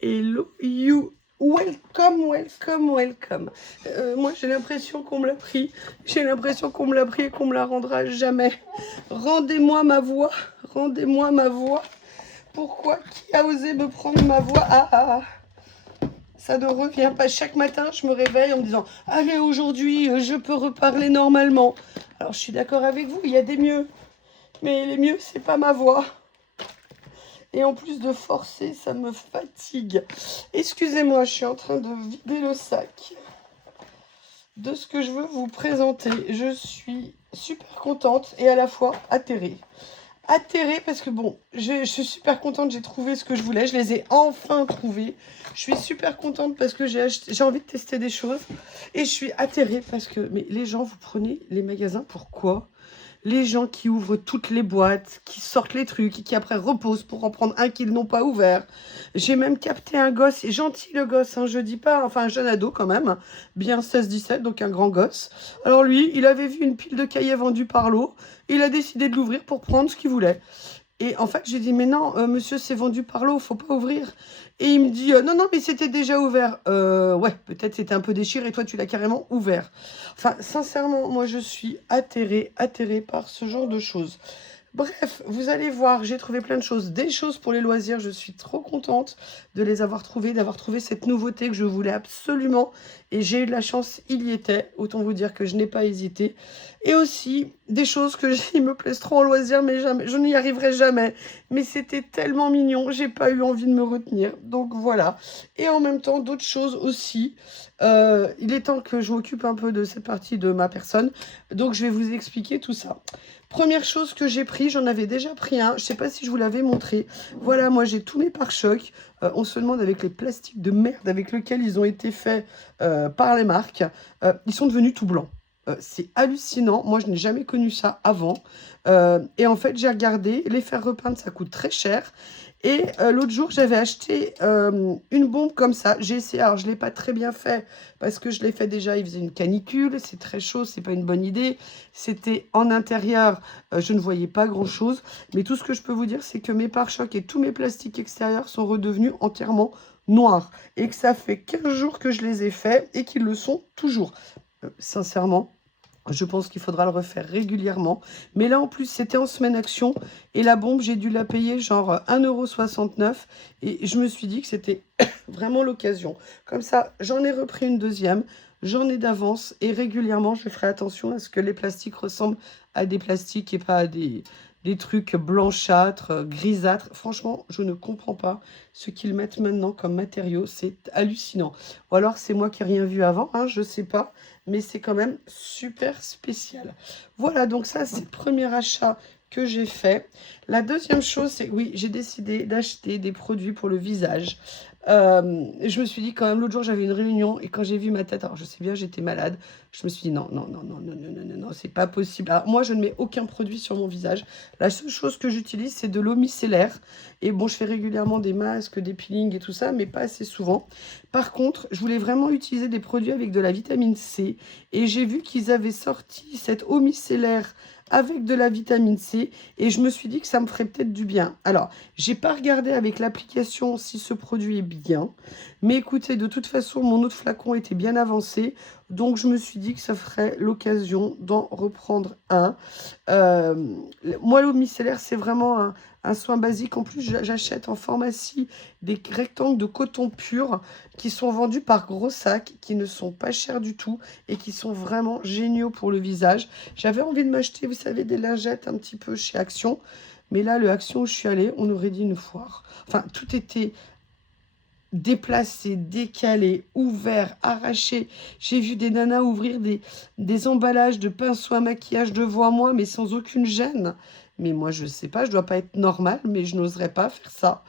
Hello you, welcome, welcome, welcome. Moi j'ai l'impression qu'on me l'a pris, j'ai l'impression qu'on me l'a pris et qu'on me la rendra jamais. Rendez-moi ma voix, rendez-moi ma voix. Pourquoi? Qui a osé me prendre ma voix? Ça ne revient pas. Chaque matin je me réveille en me disant allez, aujourd'hui je peux reparler normalement. Alors je suis d'accord avec vous, il y a des mieux, mais les mieux c'est pas ma voix. Et en plus de forcer, ça me fatigue. Excusez-moi, je suis en train de vider le sac de ce que je veux vous présenter. Je suis super contente et à la fois atterrée. Atterrée parce que bon, je suis super contente, j'ai trouvé ce que je voulais. Je les ai enfin trouvés. Je suis super contente parce que j'ai envie de tester des choses. Et je suis atterrée parce que mais les gens, vous prenez les magasins, pourquoi ? Les gens qui ouvrent toutes les boîtes, qui sortent les trucs et qui après reposent pour en prendre un qu'ils n'ont pas ouvert. J'ai même capté un gosse, et gentil le gosse, hein, je dis pas, enfin un jeune ado quand même, bien 16-17, donc un grand gosse. Alors lui, il avait vu une pile de cahiers vendus par lot, il a décidé de l'ouvrir pour prendre ce qu'il voulait. Et en fait, j'ai dit, mais non, monsieur, c'est vendu par lot, faut pas ouvrir. Et il me dit, non, non, mais c'était déjà ouvert. Ouais, peut-être c'était un peu déchiré, et toi, tu l'as carrément ouvert. Enfin, sincèrement, moi, je suis atterrée par ce genre de choses. Bref, vous allez voir, j'ai trouvé plein de choses. Des choses pour les loisirs, je suis trop contente de les avoir trouvées, d'avoir trouvé cette nouveauté que je voulais absolument. Et j'ai eu de la chance, il y était. Autant vous dire que je n'ai pas hésité. Et aussi, des choses que il me plaisent trop en loisirs, mais jamais, je n'y arriverai jamais. Mais c'était tellement mignon, j'ai pas eu envie de me retenir. Donc voilà. Et en même temps, d'autres choses aussi. Il est temps que je m'occupe un peu de cette partie de ma personne. Donc je vais vous expliquer tout ça. Première chose que j'ai pris, j'en avais déjà pris un, je ne sais pas si je vous l'avais montré. Voilà, moi j'ai tous mes pare-chocs. On se demande avec les plastiques de merde avec lesquels ils ont été faits par les marques. Ils sont devenus tout blancs. C'est hallucinant, moi je n'ai jamais connu ça avant. Et en fait j'ai regardé, les faire repeindre ça coûte très cher. Et l'autre jour, j'avais acheté une bombe comme ça. J'ai essayé, alors je ne l'ai pas très bien fait parce que je l'ai fait déjà, il faisait une canicule, c'est très chaud, c'est pas une bonne idée. C'était en intérieur, je ne voyais pas grand-chose. Mais tout ce que je peux vous dire, c'est que mes pare-chocs et tous mes plastiques extérieurs sont redevenus entièrement noirs. Et que ça fait 15 jours que je les ai faits et qu'ils le sont toujours. Sincèrement, je pense qu'il faudra le refaire régulièrement. Mais là, en plus, c'était en semaine action. Et la bombe, j'ai dû la payer genre 1,69 €. Et je me suis dit que c'était vraiment l'occasion. Comme ça, j'en ai repris une deuxième. J'en ai d'avance. Et régulièrement, je ferai attention à ce que les plastiques ressemblent à des plastiques et pas à des trucs blanchâtres, grisâtres. Franchement, je ne comprends pas ce qu'ils mettent maintenant comme matériaux. C'est hallucinant. Ou alors, c'est moi qui n'ai rien vu avant, hein, je ne sais pas. Mais c'est quand même super spécial. Voilà, donc ça, c'est le premier achat que j'ai fait. La deuxième chose, c'est oui, j'ai décidé d'acheter des produits pour le visage. Je me suis dit quand même, l'autre jour, j'avais une réunion et quand j'ai vu ma tête, alors je sais bien, j'étais malade, je me suis dit non, non, non, non, non, non, non, non, non, c'est pas possible. Alors, moi, je ne mets aucun produit sur mon visage. La seule chose que j'utilise, c'est de l'eau micellaire. Et bon, je fais régulièrement des masques, des peelings et tout ça, mais pas assez souvent. Par contre, je voulais vraiment utiliser des produits avec de la vitamine C. Et j'ai vu qu'ils avaient sorti cette eau micellaire avec de la vitamine C. Et je me suis dit que ça me ferait peut-être du bien. Alors, j'ai pas regardé avec l'application si ce produit est bien. Mais écoutez, de toute façon, mon autre flacon était bien avancé. Donc, je me suis dit que ça ferait l'occasion d'en reprendre un. Euh, Moi, l'eau micellaire, c'est vraiment un soin basique. En plus, j'achète en pharmacie des rectangles de coton pur qui sont vendus par gros sacs, qui ne sont pas chers du tout et qui sont vraiment géniaux pour le visage. J'avais envie de m'acheter, vous savez, des lingettes un petit peu chez Action. Mais là, le Action où je suis allée, on aurait dit une foire. Enfin, tout était déplacé, décalé, ouvert, arraché. J'ai vu des nanas ouvrir des emballages de pinceaux à maquillage devant moi, mais sans aucune gêne. Mais moi, je sais pas, je dois pas être normale, mais je n'oserais pas faire ça.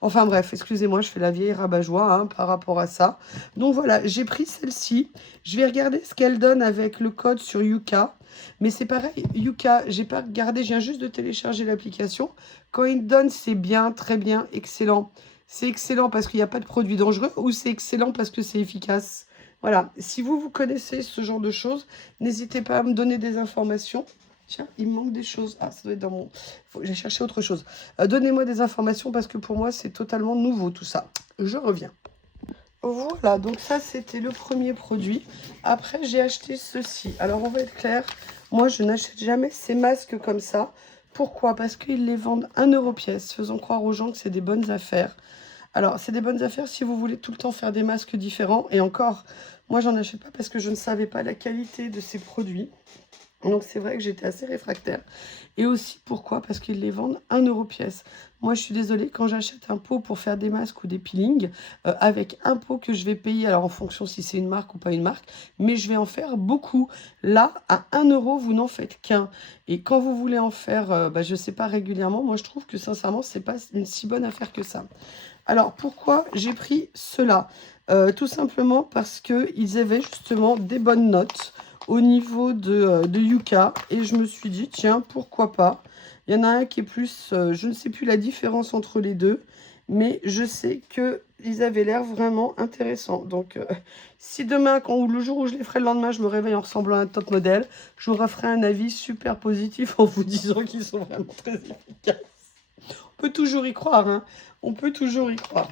Enfin bref, excusez-moi, je fais la vieille rabat-joie hein, par rapport à ça. Donc voilà, j'ai pris celle-ci. Je vais regarder ce qu'elle donne avec le code sur Yuka. Mais c'est pareil, Yuka, j'ai pas regardé, je viens juste de télécharger l'application. Quand il donne, c'est bien, très bien, excellent. C'est excellent parce qu'il n'y a pas de produits dangereux ou c'est excellent parce que c'est efficace. Voilà, si vous connaissez ce genre de choses, n'hésitez pas à me donner des informations. Tiens, il me manque des choses. Ah, ça doit être dans mon... J'ai cherché autre chose. Donnez-moi des informations parce que pour moi, c'est totalement nouveau tout ça. Je reviens. Voilà, donc ça, c'était le premier produit. Après, j'ai acheté ceci. Alors, on va être clair. Moi, je n'achète jamais ces masques comme ça. Pourquoi? Parce qu'ils les vendent 1 euro pièce, faisant croire aux gens que c'est des bonnes affaires. Alors, c'est des bonnes affaires si vous voulez tout le temps faire des masques différents. Et encore, moi, j'en achète pas parce que je ne savais pas la qualité de ces produits. Donc c'est vrai que j'étais assez réfractaire. Et aussi pourquoi? Parce qu'ils les vendent 1 euro pièce. Moi je suis désolée, quand j'achète un pot pour faire des masques ou des peelings, avec un pot que je vais payer, alors en fonction si c'est une marque ou pas une marque, mais je vais en faire beaucoup. Là, à 1 euro, vous n'en faites qu'un. Et quand vous voulez en faire, je sais pas, régulièrement, moi je trouve que sincèrement, c'est pas une si bonne affaire que ça. Alors pourquoi j'ai pris cela? Tout simplement parce qu'ils avaient justement des bonnes notes au niveau de Yuka. Et je me suis dit, tiens, pourquoi pas. Il y en a un qui est plus, je ne sais plus la différence entre les deux, mais je sais qu'ils avaient l'air vraiment intéressants. Donc, si demain, ou le jour où je les ferai le lendemain, je me réveille en ressemblant à un top modèle, je vous referai un avis super positif en vous disant qu'ils sont vraiment très efficaces. On peut toujours y croire, hein. On peut toujours y croire.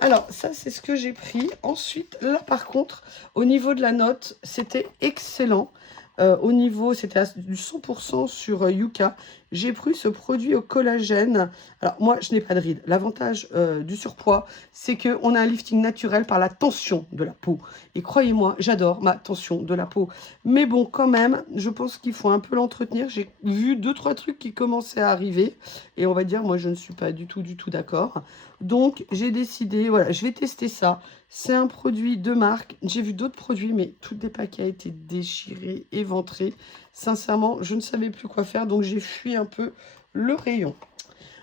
Alors, ça, c'est ce que j'ai pris. Ensuite, là, par contre, au niveau de la note, c'était excellent. Au niveau, c'était du 100% sur Yuka. J'ai pris ce produit au collagène. Alors, moi, je n'ai pas de rides. L'avantage du surpoids, c'est qu'on a un lifting naturel par la tension de la peau. Et croyez-moi, j'adore ma tension de la peau. Mais bon, quand même, je pense qu'il faut un peu l'entretenir. J'ai vu 2-3 trucs qui commençaient à arriver. Et on va dire, moi, je ne suis pas du tout d'accord. Donc, j'ai décidé, voilà, je vais tester ça. C'est un produit de marque. J'ai vu d'autres produits, mais tout des paquets a été déchiré, éventré. Sincèrement, je ne savais plus quoi faire, donc j'ai fui un peu le rayon.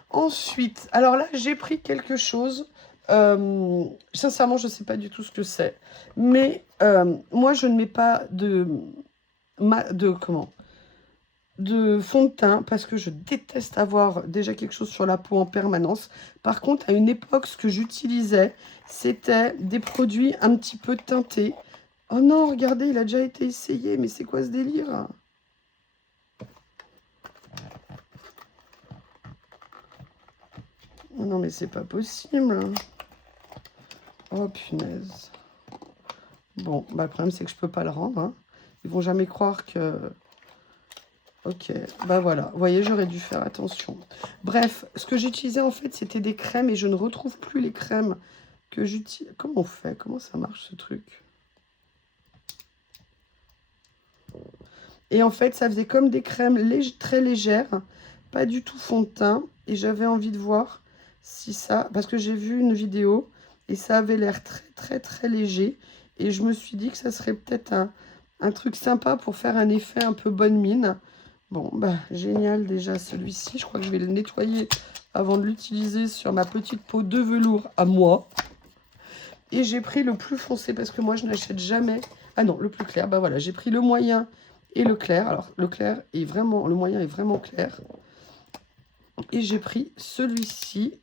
Ensuite, alors là, j'ai pris quelque chose. Sincèrement, je ne sais pas du tout ce que c'est. Mais moi, je ne mets pas de fond de teint parce que je déteste avoir déjà quelque chose sur la peau en permanence. Par contre, à une époque, ce que j'utilisais, c'était des produits un petit peu teintés. Oh non, regardez, il a déjà été essayé, mais c'est quoi ce délire? Oh non, mais c'est pas possible. Oh punaise. Bon, bah, le problème, c'est que je peux pas le rendre, hein. Ils vont jamais croire que... Ok, bah voilà, vous voyez, j'aurais dû faire attention. Bref, ce que j'utilisais en fait, c'était des crèmes et je ne retrouve plus les crèmes que j'utilise. Comment on fait? Comment ça marche ce truc? Et en fait, ça faisait comme des crèmes très légères, pas du tout fond de teint. Et j'avais envie de voir si ça... Parce que j'ai vu une vidéo et ça avait l'air très léger. Et je me suis dit que ça serait peut-être un truc sympa pour faire un effet un peu bonne mine. Bon, bah, génial déjà celui-ci. Je crois que je vais le nettoyer avant de l'utiliser sur ma petite peau de velours à moi. Et j'ai pris le plus foncé parce que moi, je n'achète jamais... Ah non, le plus clair. Bah voilà, j'ai pris le moyen et le clair. Alors, le clair est vraiment... Le moyen est vraiment clair. Et j'ai pris celui-ci.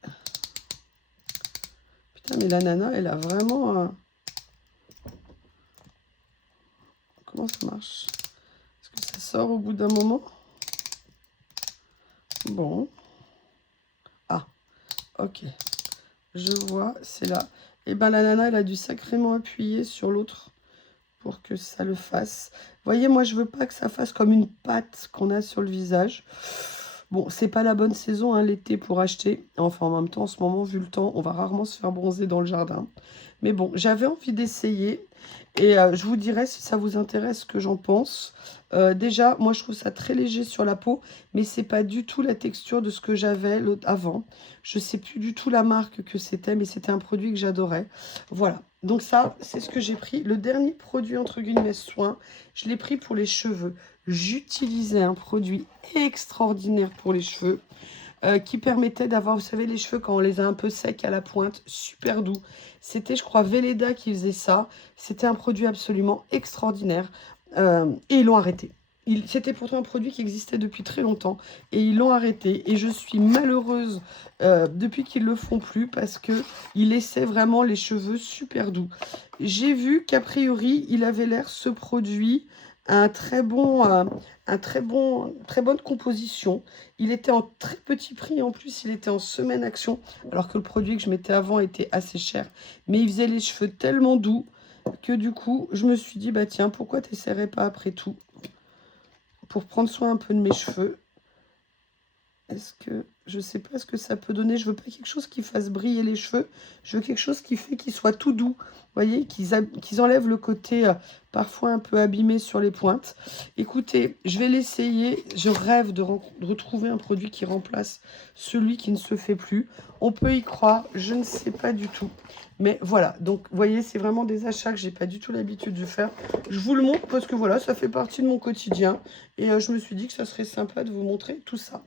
Putain, mais la nana, elle a vraiment... Comment ça marche? Est-ce que ça sort au bout d'un moment? Bon. Ah, ok. Je vois, c'est là. Et ben la nana, elle a dû sacrément appuyer sur l'autre pour que ça le fasse. Vous voyez, moi, je veux pas que ça fasse comme une pâte qu'on a sur le visage. Bon, c'est pas la bonne saison, hein, l'été, pour acheter. Enfin, en même temps, en ce moment, vu le temps, on va rarement se faire bronzer dans le jardin. Mais bon, j'avais envie d'essayer. Et je vous dirai si ça vous intéresse ce que j'en pense. Déjà, moi, je trouve ça très léger sur la peau. Mais c'est pas du tout la texture de ce que j'avais avant. Je sais plus du tout la marque que c'était. Mais c'était un produit que j'adorais. Voilà. Donc ça, c'est ce que j'ai pris. Le dernier produit, entre guillemets, soin, je l'ai pris pour les cheveux. J'utilisais un produit extraordinaire pour les cheveux qui permettait d'avoir, vous savez, les cheveux quand on les a un peu secs à la pointe, super doux. C'était, je crois, Velleda qui faisait ça. C'était un produit absolument extraordinaire. Et ils l'ont arrêté. C'était pourtant un produit qui existait depuis très longtemps et ils l'ont arrêté. Et je suis malheureuse depuis qu'ils ne le font plus parce qu'ils laissaient vraiment les cheveux super doux. J'ai vu qu'a priori, il avait l'air, ce produit, un très bon, très bonne composition. Il était en très petit prix, en plus il était en semaine action, alors que le produit que je mettais avant était assez cher. Mais il faisait les cheveux tellement doux que du coup, je me suis dit, bah tiens, pourquoi t'essaierais pas après tout pour prendre soin un peu de mes cheveux. Est-ce que, je sais pas ce que ça peut donner. Je veux pas quelque chose qui fasse briller les cheveux. Je veux quelque chose qui fait qu'ils soient tout doux. Vous voyez, qu'ils enlèvent le côté parfois un peu abîmé sur les pointes. Écoutez, je vais l'essayer. Je rêve de retrouver un produit qui remplace celui qui ne se fait plus. On peut y croire, je ne sais pas du tout. Mais voilà, donc vous voyez, c'est vraiment des achats que j'ai pas du tout l'habitude de faire. Je vous le montre parce que voilà, ça fait partie de mon quotidien. Et je me suis dit que ça serait sympa de vous montrer tout ça.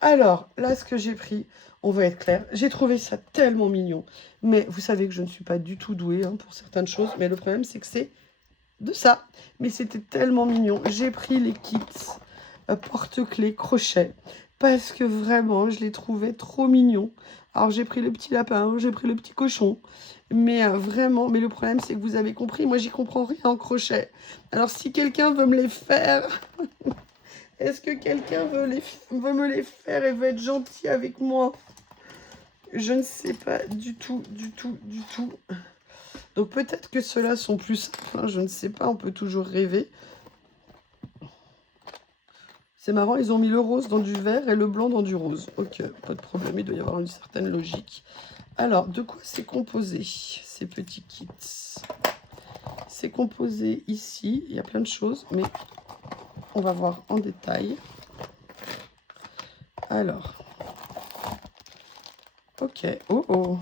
Alors, là, ce que j'ai pris, on va être clair, j'ai trouvé ça tellement mignon. Mais vous savez que je ne suis pas du tout douée pour certaines choses. Mais le problème, c'est que c'est de ça. Mais c'était tellement mignon. J'ai pris les kits porte-clés crochet. Parce que vraiment, je les trouvais trop mignons. Alors, j'ai pris le petit lapin, j'ai pris le petit cochon. Mais vraiment, mais le problème, c'est que vous avez compris, moi, j'y comprends rien en crochet. Alors, si quelqu'un veut me les faire... Est-ce que quelqu'un veut me les faire et veut être gentil avec moi? Je ne sais pas du tout, du tout, du tout. Donc peut-être que ceux-là sont plus simples, je ne sais pas, on peut toujours rêver. C'est marrant, ils ont mis le rose dans du vert et le blanc dans du rose. Ok, pas de problème, il doit y avoir une certaine logique. Alors, de quoi c'est composé, ces petits kits? C'est composé ici, il y a plein de choses, mais on va voir en détail. Alors, ok, oh oh.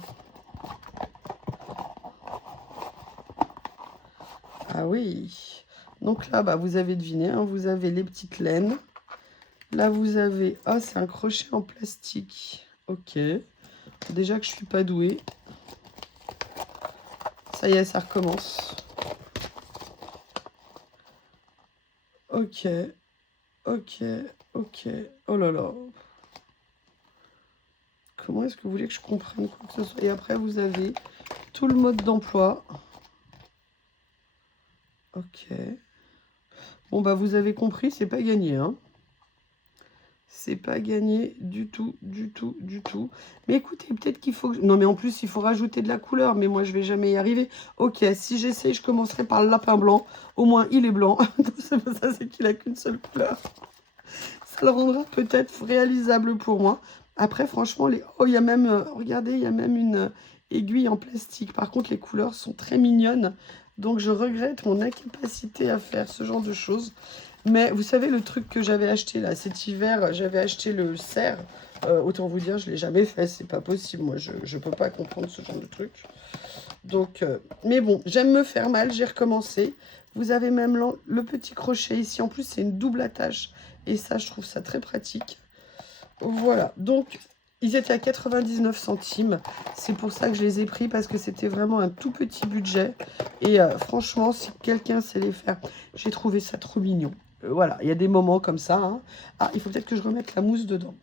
Ah oui, donc là, bah, vous avez deviné, vous avez les petites laines. Là, vous avez... Ah, c'est un crochet en plastique. Ok. Déjà que je suis pas douée. Ça y est, ça recommence. Ok. Ok. Ok. Oh là là. Comment est-ce que vous voulez que je comprenne quoi que ce soit? Et après, vous avez tout le mode d'emploi. Ok. Bon, bah, vous avez compris, c'est pas gagné, C'est pas gagné du tout, du tout, du tout. Mais écoutez, peut-être qu'il faut... Non, mais en plus, il faut rajouter de la couleur. Mais moi, je vais jamais y arriver. Ok, si j'essaye, je commencerai par le lapin blanc. Au moins, il est blanc. Ça, c'est qu'il a qu'une seule couleur. Ça le rendra peut-être réalisable pour moi. Après, franchement, les... Oh, il y a même... regardez, il y a même une aiguille en plastique. Par contre, les couleurs sont très mignonnes. Donc, je regrette mon incapacité à faire ce genre de choses. Mais vous savez, le truc que j'avais acheté là, cet hiver, j'avais acheté le cerf. Autant vous dire, je ne l'ai jamais fait, c'est pas possible. Moi, je ne peux pas comprendre ce genre de truc. Donc, mais bon, j'aime me faire mal, j'ai recommencé. Vous avez même le petit crochet ici. En plus, c'est une double attache. Et ça, je trouve ça très pratique. Voilà, donc ils étaient à 99 centimes. C'est pour ça que je les ai pris, parce que c'était vraiment un tout petit budget. Et franchement, si quelqu'un sait les faire, j'ai trouvé ça trop mignon. Voilà, il y a des moments comme ça. Ah, il faut peut-être que je remette la mousse dedans.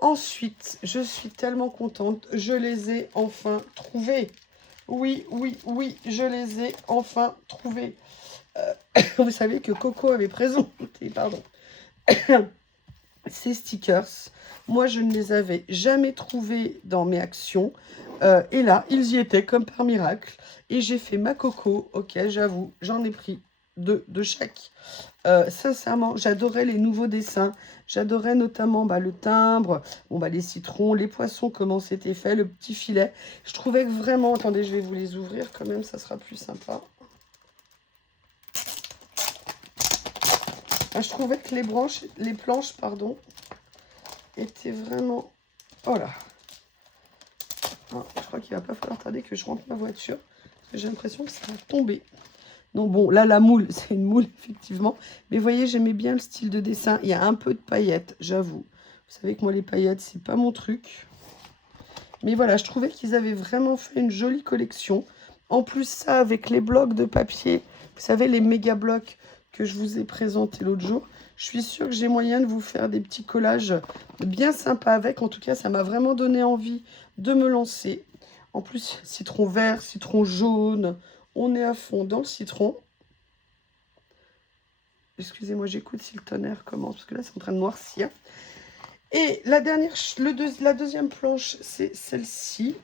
Ensuite, je suis tellement contente. Je les ai enfin trouvés. Oui, oui, oui, je les ai enfin trouvés. Vous savez que Coco avait présenté, pardon, ces stickers. Moi, je ne les avais jamais trouvés dans mes actions. Et là, ils y étaient comme par miracle. Et j'ai fait ma coco. Ok, j'avoue, j'en ai pris deux de chaque. Sincèrement, j'adorais les nouveaux dessins. J'adorais notamment le timbre, les citrons, les poissons, comment c'était fait, le petit filet. Je trouvais que vraiment... Attendez, je vais vous les ouvrir quand même, ça sera plus sympa. Je trouvais que les planches, pardon, étaient vraiment... Oh là. Je crois qu'il va pas falloir tarder que je rentre ma voiture. Parce que j'ai l'impression que ça va tomber. Donc bon, là, la moule, c'est une moule, effectivement. Mais vous voyez, j'aimais bien le style de dessin. Il y a un peu de paillettes, j'avoue. Vous savez que moi, les paillettes, c'est pas mon truc. Mais voilà, je trouvais qu'ils avaient vraiment fait une jolie collection. En plus, ça, avec les blocs de papier, vous savez, les méga blocs que je vous ai présentés l'autre jour, je suis sûre que j'ai moyen de vous faire des petits collages bien sympas avec. En tout cas, ça m'a vraiment donné envie de me lancer. En plus, citron vert, citron jaune, on est à fond dans le citron. excusez-moi, j'écoute si le tonnerre commence, parce que là, c'est en train de noircir. Et la dernière, la deuxième planche, c'est celle-ci.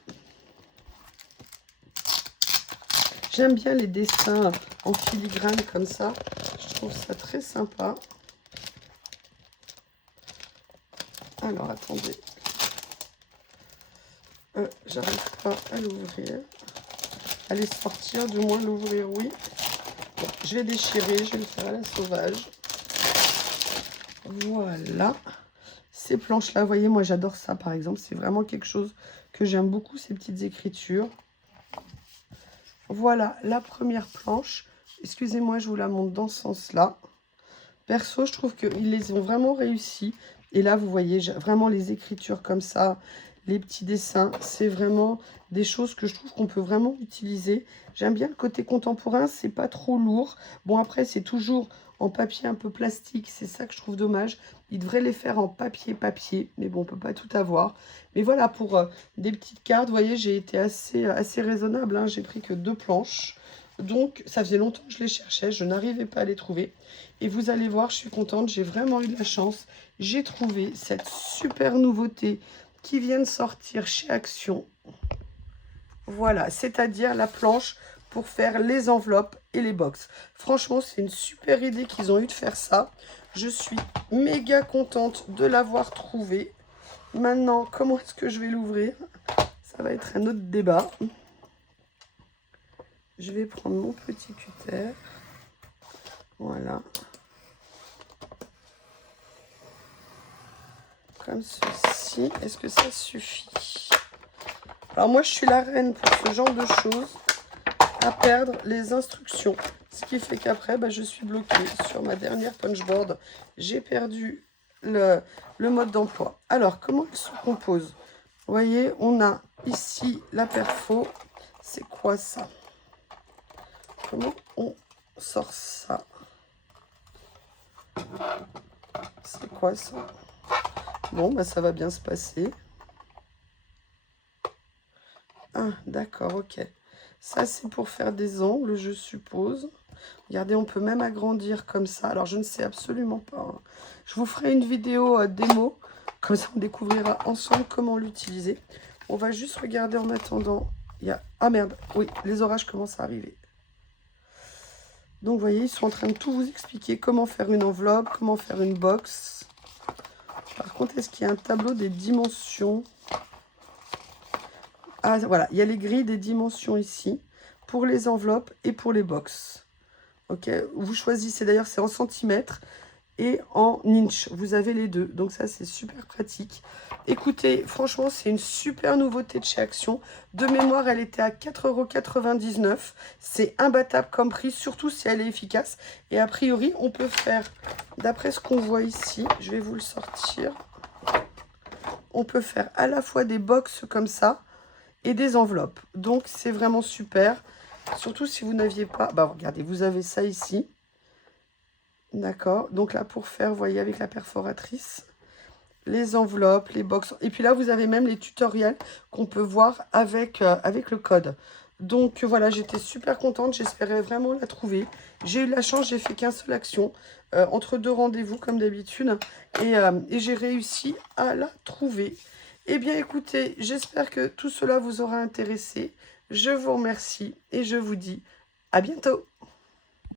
J'aime bien les dessins en filigrane comme ça. Je trouve ça très sympa. Alors, attendez. J'arrive pas à l'ouvrir. À les sortir, du moins l'ouvrir, oui. Bon, je vais déchirer, je vais le faire à la sauvage. Voilà. Ces planches-là, vous voyez, moi j'adore ça par exemple. C'est vraiment quelque chose que j'aime beaucoup, ces petites écritures. Voilà la première planche. Excusez-moi, je vous la montre dans ce sens-là. Perso, je trouve qu'ils les ont vraiment réussi. Et là, vous voyez, vraiment les écritures comme ça, les petits dessins, c'est vraiment des choses que je trouve qu'on peut vraiment utiliser. J'aime bien le côté contemporain, c'est pas trop lourd. Bon, après, c'est toujours en papier un peu plastique, c'est ça que je trouve dommage. Ils devraient les faire en papier, mais bon, on peut pas tout avoir. Mais voilà, pour des petites cartes, vous voyez, j'ai été assez raisonnable, hein. J'ai pris que 2 planches. Donc, ça faisait longtemps que je les cherchais, je n'arrivais pas à les trouver. Et vous allez voir, je suis contente, j'ai vraiment eu de la chance. J'ai trouvé cette super nouveauté qui vient de sortir chez Action. Voilà, c'est-à-dire la planche pour faire les enveloppes et les box. Franchement, c'est une super idée qu'ils ont eu de faire ça. Je suis méga contente de l'avoir trouvé. Maintenant, comment est-ce que je vais l'ouvrir? Ça va être un autre débat. Je vais prendre mon petit cutter. Voilà. Comme ceci. Est-ce que ça suffit? Alors moi, je suis la reine pour ce genre de choses, à perdre les instructions. Ce qui fait qu'après, je suis bloquée sur ma dernière punchboard. J'ai perdu le mode d'emploi. Alors, comment elle se compose? Vous voyez, on a ici la perfo. C'est quoi ça? Comment on sort ça? C'est quoi ça? Bon, ça va bien se passer. Ah, d'accord, ok. Ça, c'est pour faire des ongles, je suppose. Regardez, on peut même agrandir comme ça. Alors, je ne sais absolument pas, hein. Je vous ferai une vidéo démo. Comme ça, on découvrira ensemble comment l'utiliser. On va juste regarder en attendant. Il y a... Ah merde, oui, les orages commencent à arriver. Donc, vous voyez, ils sont en train de tout vous expliquer. Comment faire une enveloppe, comment faire une box. Par contre, est-ce qu'il y a un tableau des dimensions? Ah, voilà, il y a les grilles des dimensions ici, pour les enveloppes et pour les box. Ok, vous choisissez, d'ailleurs, c'est en centimètres et en inch. Vous avez les deux, donc ça, c'est super pratique. Écoutez, franchement, c'est une super nouveauté de chez Action. De mémoire, elle était à 4,99 €. C'est imbattable comme prix, surtout si elle est efficace. Et a priori, on peut faire, d'après ce qu'on voit ici, je vais vous le sortir, on peut faire à la fois des box comme ça, et des enveloppes. Donc, c'est vraiment super. Surtout si vous n'aviez pas... regardez, vous avez ça ici. D'accord. Donc là, pour faire, vous voyez, avec la perforatrice, les enveloppes, les box. Et puis là, vous avez même les tutoriels qu'on peut voir avec le code. Donc, voilà, j'étais super contente. J'espérais vraiment la trouver. J'ai eu de la chance, j'ai fait qu'un seul action. Entre 2 rendez-vous, comme d'habitude. Et j'ai réussi à la trouver. Eh bien, écoutez, j'espère que tout cela vous aura intéressé. Je vous remercie et je vous dis à bientôt.